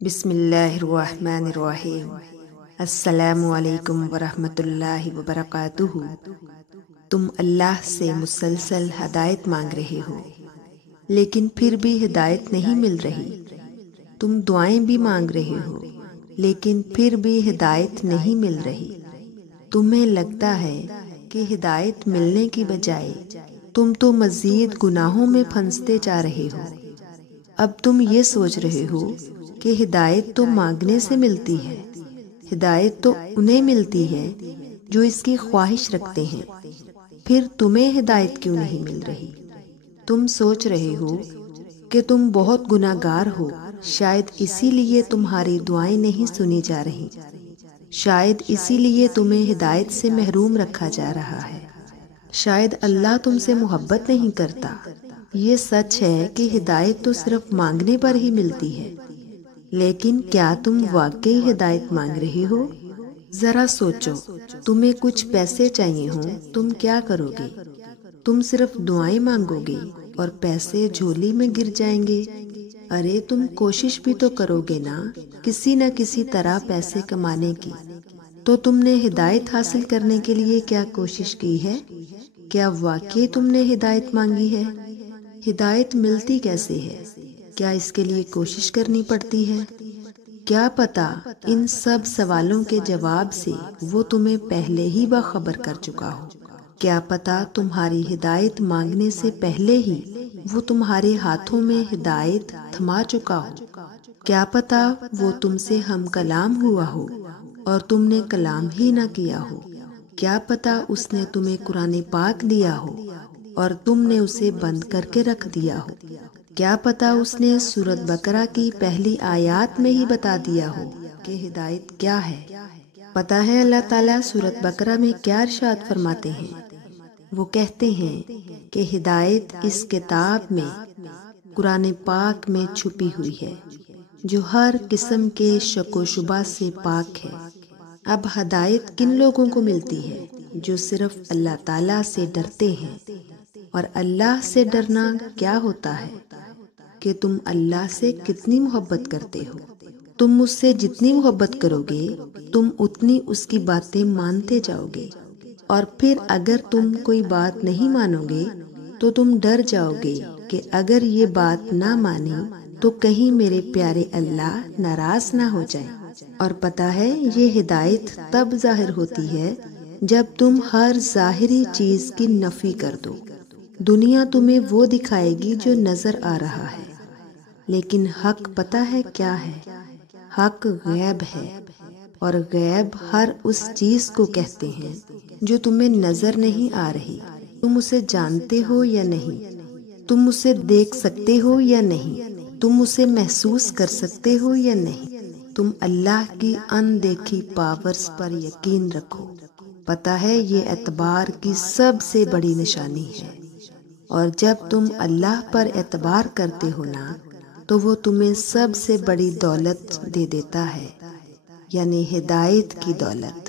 بسم اللہ الرحمن الرحیم۔ السلام علیکم ورحمۃ اللہ وبرکاتہ۔ تم اللہ سے مسلسل ہدایت مانگ رہے ہو لیکن پھر بھی ہدایت نہیں مل رہی۔ تم دعائیں بھی مانگ رہے ہو لیکن پھر بھی ہدایت نہیں مل رہی۔ تمہیں لگتا ہے کہ ہدایت ملنے کی بجائے تم تو مزید گناہوں میں پھنستے جا رہے ہو۔ اب تم یہ سوچ رہے ہو کہ ہدایت تو مانگنے سے ملتی ہے، ہدایت تو انہیں ملتی ہے جو اس کی خواہش رکھتے ہیں، پھر تمہیں ہدایت کیوں نہیں مل رہی؟ تم سوچ رہے ہو کہ تم بہت گناہ گار ہو، شاید اسی لیے تمہاری دعائیں نہیں سنی جا رہی، شاید اسی لیے تمہیں ہدایت سے محروم رکھا جا رہا ہے، شاید اللہ تم سے محبت نہیں کرتا۔ یہ سچ ہے کہ ہدایت تو صرف مانگنے پر ہی ملتی ہے، لیکن کیا تم واقعی ہدایت مانگ رہے ہو؟ ذرا سوچو، تمہیں کچھ پیسے چاہیے ہوں، تم کیا کرو گے؟ تم صرف دعائیں مانگو گے اور پیسے جھولی میں گر جائیں گے؟ ارے تم کوشش بھی تو کرو گے نا کسی نہ کسی طرح پیسے کمانے کی۔ تو تم نے ہدایت حاصل کرنے کے لیے کیا کوشش کی ہے؟ کیا واقعی تم نے ہدایت مانگی ہے؟ ہدایت ملتی کیسے ہے؟ کیا اس کے لیے کوشش کرنی پڑتی ہے؟ کیا پتہ ان سب سوالوں کے جواب سے وہ تمہیں پہلے ہی باخبر کر چکا ہو۔ کیا پتہ تمہاری ہدایت مانگنے سے پہلے ہی وہ تمہارے ہاتھوں میں ہدایت تھما چکا ہو۔ کیا پتہ وہ تم سے ہم کلام ہوا ہو اور تم نے کلام ہی نہ کیا ہو۔ کیا پتہ اس نے تمہیں قرآن پاک دیا ہو اور تم نے اسے بند کر کے رکھ دیا ہو۔ کیا پتہ اس نے سورۃ بقرہ کی پہلی آیات میں ہی بتا دیا ہو کہ ہدایت کیا ہے۔ پتہ ہے اللہ تعالیٰ سورۃ بقرہ میں کیا ارشاد فرماتے ہیں؟ وہ کہتے ہیں کہ ہدایت اس کتاب میں، قرآن پاک میں چھپی ہوئی ہے جو ہر قسم کے شک و شبہ سے پاک ہے۔ اب ہدایت کن لوگوں کو ملتی ہے؟ جو صرف اللہ تعالیٰ سے ڈرتے ہیں۔ اور اللہ سے ڈرنا کیا ہوتا ہے؟ کہ تم اللہ سے کتنی محبت کرتے ہو۔ تم مجھ سے جتنی محبت کرو گے تم اتنی اس کی باتیں مانتے جاؤ گے، اور پھر اگر تم کوئی بات نہیں مانو گے تو تم ڈر جاؤ گے کہ اگر یہ بات نہ مانی تو کہیں میرے پیارے اللہ ناراض نہ ہو جائیں۔ اور پتہ ہے یہ ہدایت تب ظاہر ہوتی ہے جب تم ہر ظاہری چیز کی نفی کر دو۔ دنیا تمہیں وہ دکھائے گی جو نظر آ رہا ہے، لیکن حق پتہ ہے کیا ہے؟ حق غیب ہے، اور غیب ہر اس چیز کو کہتے ہیں جو تمہیں نظر نہیں آ رہی۔ تم اسے جانتے ہو یا نہیں؟ تم اسے دیکھ سکتے ہو یا نہیں؟ تم اسے محسوس کر سکتے ہو یا نہیں؟ تم اللہ کی اندیکھی پاورز پر یقین رکھو۔ پتہ ہے یہ اعتبار کی سب سے بڑی نشانی ہے، اور جب تم اللہ پر اعتبار کرتے ہو نا تو وہ تمہیں سب سے بڑی دولت دے دیتا ہے، یعنی ہدایت کی دولت۔